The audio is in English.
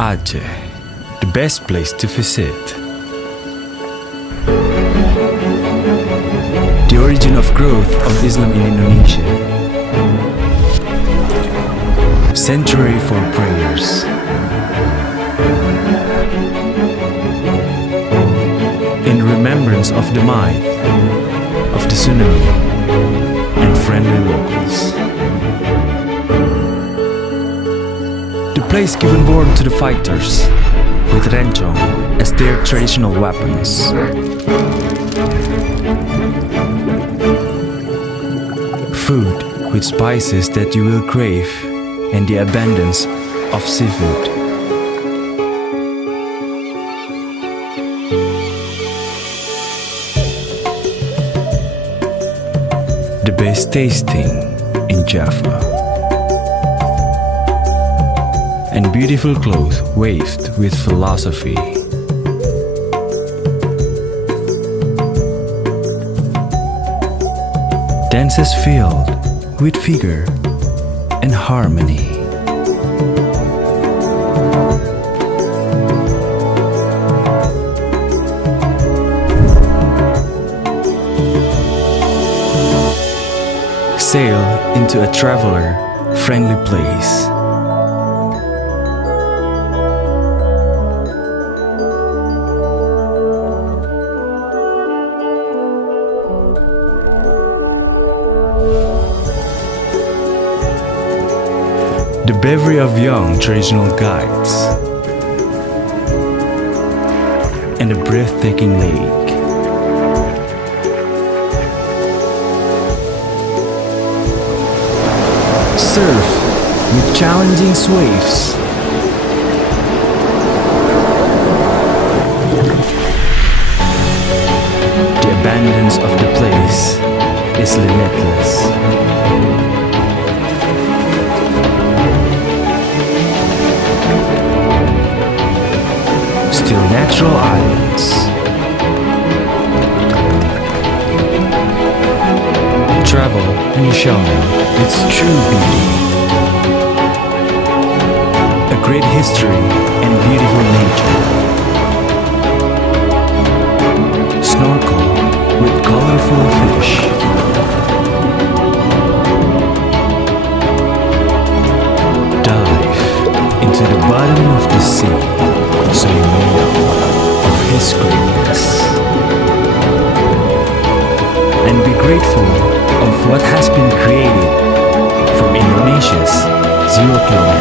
Aceh, the best place to visit. The origin of growth of Islam in Indonesia. Sanctuary for prayers. In remembrance of the might of the tsunami and friendly locals. The place given birth to the fighters, with rencong as their traditional weapons. Food with spices that you will crave, and the abundance of seafood. The best tasting in Java. And beautiful clothes waved with philosophy. Dances filled with vigor and harmony. Sail into a traveler-friendly place. The bevy of young traditional guides and a breathtaking lake. Surf with challenging waves. The abundance of the place is limitless. Still natural islands. Travel and you shall know its true beauty. A great history and beautiful nature. Snorkel with colorful fish. Dive into the bottom of the sea so you may know of His greatness. And be grateful of what has been created from Indonesia's 0 kilometers.